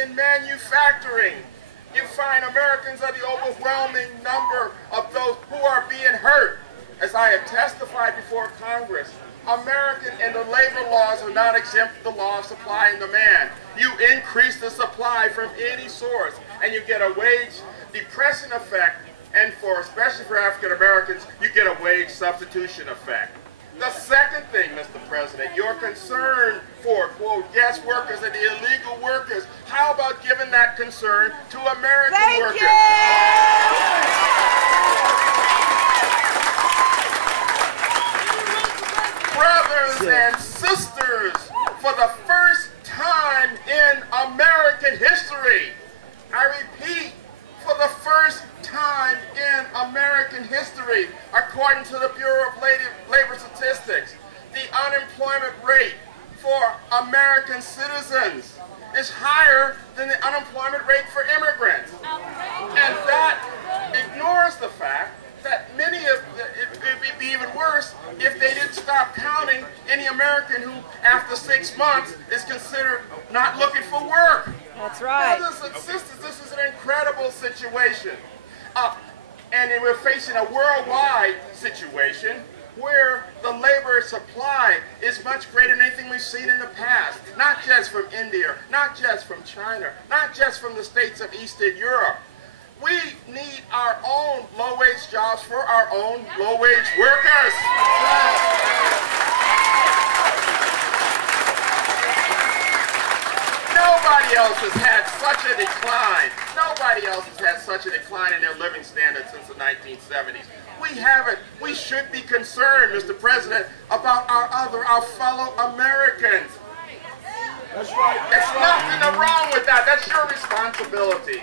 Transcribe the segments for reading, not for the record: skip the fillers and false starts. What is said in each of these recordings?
In manufacturing, you find Americans are the overwhelming number of those who are being hurt. As I have testified before Congress, American and the labor laws are not exempt from the law of supply and demand. You increase the supply from any source, and you get a wage depression effect, and especially for African Americans, you get a wage substitution effect. The second thing, Mr. President, your concern for, quote, guest workers and illegal workers, how about giving that concern to American workers? Brothers and sisters, for the first time in American history, I repeat, for the first time in American history, according to the Bureau of Labor Statistics, the unemployment rate for American citizens is higher than the unemployment rate for immigrants. And that ignores the fact that it would be even worse if they didn't stop counting any American who, after 6 months, is considered not looking for work. That's right. Brothers and sisters, this is an incredible situation. And we're facing a worldwide situation where the labor supply is much greater than anything we've seen in the past. Not just from India, not just from China, not just from the states of Eastern Europe. We need our own low-wage jobs for our own low-wage workers. Nobody else has had such a decline. Nobody else has had such a decline in their living standards since the 1970s. We haven't. We should be concerned, Mr. President, about our fellow Americans. That's right. There's nothing wrong with that. That's your responsibility.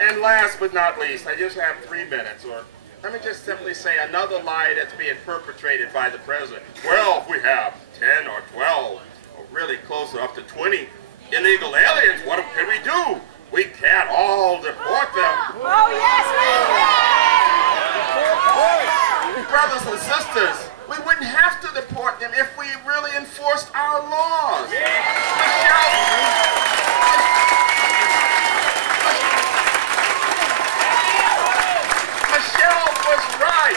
And last but not least, I just have 3 minutes, or let me just simply say another lie that's being perpetrated by the president. Well, if we have 10 or 12, or really closer up to 20 illegal aliens, what can we do? We can't all deport them. Oh, yes, we can! Brothers and sisters, we wouldn't have to deport them if we really enforced our laws. Michelle was right.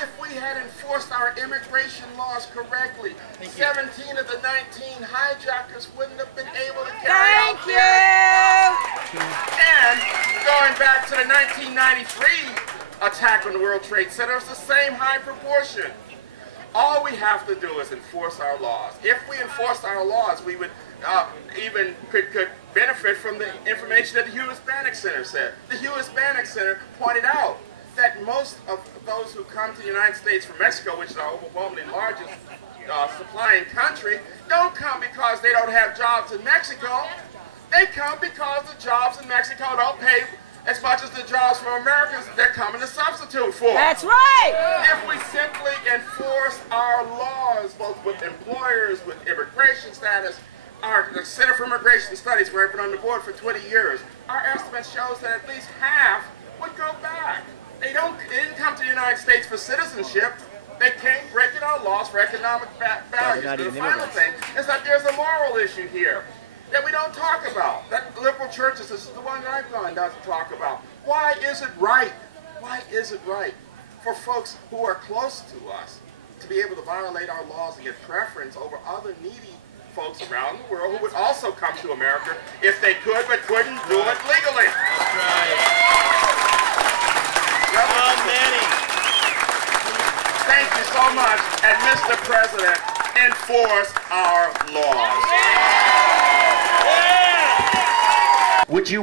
If we had enforced our immigration laws correctly, 17 of the 19 hijackers wouldn't have been able to carry out their... And going back to the 1993 attack on the World Trade Center, it's the same high proportion. All we have to do is enforce our laws. If we enforced our laws, we would could benefit from the information that the Hispanic Center said. The Hispanic Center pointed out that most of those who come to the United States from Mexico, which is our overwhelmingly largest supplying country, don't come because they don't have jobs in Mexico. They come because the jobs in Mexico don't pay as much as the jobs from Americans they're coming to substitute for. That's right! If we simply enforce our laws, both with employers, with immigration status, the Center for Immigration Studies, where I've been on the board for 20 years, our estimate shows that at least half would go back. They didn't come to the United States for citizenship. They came breaking our laws for economic values. But the final thing is that there's a moral issue here that we don't talk about, that liberal churches, this is the one that I've gone down to talk about. Why is it right? Why is it right for folks who are close to us to be able to violate our laws and get preference over other needy folks around the world who would also come to America if they could but couldn't do it legally? That's right. How many? Thank you so much, and Mr. President, enforce our laws. Would you